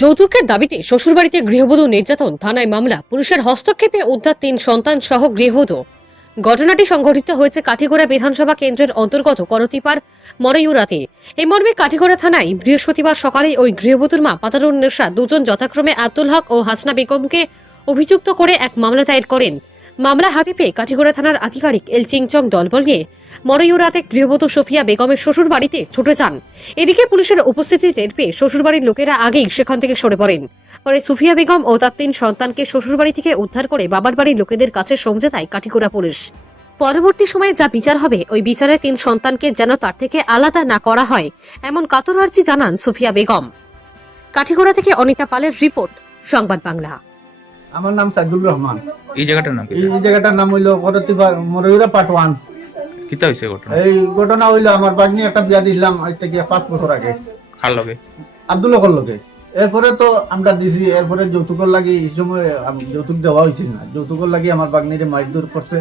যৌতুকের দাবিতে শ্বশুরবাড়িতে গৃহবধূ নির্যাতন, থানায় মামলা, পুলিশের হস্তক্ষেপে উদ্ধার তিন সন্তান সহ গৃহবধূ। ঘটনাটি সংঘটিত হয়েছে কাঠিগড়া বিধানসভা কেন্দ্রের অন্তর্গত করতিপার মরইউরাতে। এই মর্মে কাঠিগড়া থানায় বৃহস্পতিবার সকালে ওই গৃহবধূর মা, পাতারুন নেশা, দুজন যথাক্রমে আব্দুল হক ও হাসনা বেগমকে অভিযুক্ত করে এক মামলা দায়ের করেন। মামলা হাতে পেয়ে কাঠিগড়া থানার আধিকারিক এল চিংচং দলবল নিয়ে মরইউরাতে গৃহবধূ সোফিয়া বেগমের শ্বশুর বাড়িতে ছুটে যান। এদিকে পুলিশের উপস্থিতি টের পেয়ে শ্বশুরবাড়ির লোকেরা আগেই সেখান থেকে সরে পড়েন। পরে সুফিয়া বেগম ও তার তিন সন্তানকে শ্বশুরবাড়ি থেকে উদ্ধার করে বাবার বাড়ির লোকেদের কাছে সমঝে দেয় কাঠিগড়া পুলিশ। পরবর্তী সময়ে যা বিচার হবে, ওই বিচারে তিন সন্তানকে যেন তার থেকে আলাদা না করা হয়, এমন কাতর আর্জি জানান সুফিয়া বেগম। কাঠিগড়া থেকে অনিতা পালের রিপোর্ট, সংবাদ বাংলা। আমার নাম সাইদুল রহমান। এই জায়গাটার নাম কি? এই জায়গাটার নাম হইল করতিবা মরইরা পার্ট ওয়ান কিতা হয়েছে ঘটনা? এই ঘটনা হইল আমার বাগনি একটা বিয়া দিলাম আজ থেকে পাঁচ বছর আগে। কার লগে? আব্দুল হকর লোকে এরপরে তো আমরা দিছি এরপরে যৌতুকর লাগি এই সময় যৌতুক দেওয়া হয়েছিল না। যৌতুকর লাগি আমার বাগনিরে মাইদুর করছে।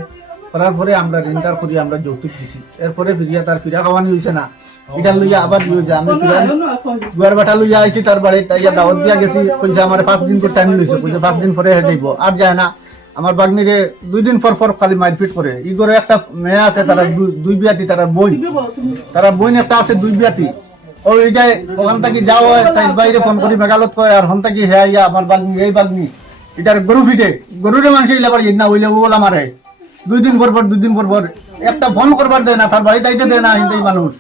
করার পরে আমরা ঋণদার করি আমরা যৌতুক দিছি। এরপরে ফিরিয়া তার ফিরা খাওয়ানি হয়েছে না। এটা লইয়া আবার লইয়া আমি গুয়ার বাটা লইয়া আইছি তার বাড়ি তাই দাওয়াত দিয়া গেছি। কইছে আমার পাঁচ দিন করে টাইম লইছে। কইছে পাঁচ দিন পরে হে যাইব। আর যায় না। আমার বাগনিরে দুই দিন পর পর খালি মারপিট করে। ই করে একটা মেয়ে আছে তারা দুই- বিয়াতি তারা বই তারা বোন একটা আছে দুই বিয়াতি। ও এইটাই ওখান থেকে যাও তাই বাইরে ফোন করি মেঘালত কয় আর হন থেকে হে ইয়া আমার বাগনি এই বাগনি। এটার গরু ফিটে। গরুরে মানুষ ইলা বাড়ি না হইলে ও বলা মারে। দুই দিন পর পর দুই দিন পর পর একটা ফোন করবার দেয় না তার বাড়িতে আইতে দেয় না হিন্দি মানুষ।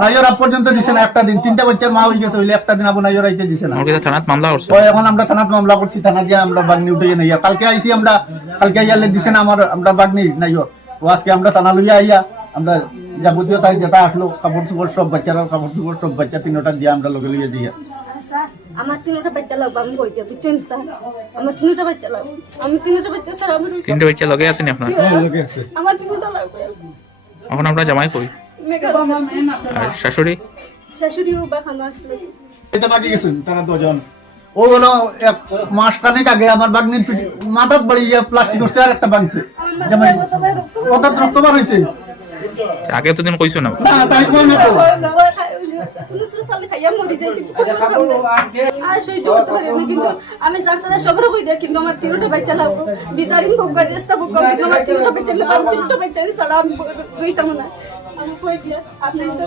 নাইয়র আপ পর্যন্ত দিছে না একটা দিন। তিনটা বাচ্চার মা হয়ে গেছে হইলে একটা দিন আবার নাইয়র আইতে দিছে না। থানাত মামলা করছে। ও এখন আমরা থানাত মামলা করছি থানা দিয়ে আমরা বাগনি উঠে নাইয়া। কালকে আইছি আমরা কালকে আইয়ালে দিছে না আমার আমরা বাগনি নাইও ও আজকে আমরা থানা লইয়া আইয়া আমরা যাবতীয় তাই যেটা আসলো কাপড় চোপড় সব বাচ্চারা কাপড় চোপড় সব বাচ্চা তিনটা দিয়ে আমরা লগে লইয়া দিয়া স্যার আমার তিনটা বাচ্চা লাগবে আমি কই দিয়া বুঝছেন স্যার আমার তিনটা বাচ্চা লাগবে আমি তিনটা বাচ্চা স্যার আমার তিনটে বাচ্চা লগে আছেন আপনার? আমার তিনটা লাগবে এখন আমরা জামাই কই? আর শাশুড়ি? শাশুড়িও বাখানো আসলে। এটা বাকি গেছেন তারা দুজন। ও হলো এক মাস খানেক আগে আমার বাগনির পিঠে মাথাত বাড়ি প্লাস্টিকের চেয়ার একটা ভাঙছে। ওটা হয়েছে। আগে তো দিন কইছো না। না তাই কই না তো। কোনো সুরে তালে খাইয়া মরি যায় কিন্তু আর সহ্য করতে পারি না কিন্তু আমি সার্তারা সবার কই দেয় কিন্তু আমার তিনটা বাচ্চা লাগবো। বিচারিন ভোগ্য চেষ্টা কিন্তু আমার তিনটা বাচ্চা লাগবো তিনটা বাচ্চা ছাড়া আমি আমি কই দিয়া আপনি তো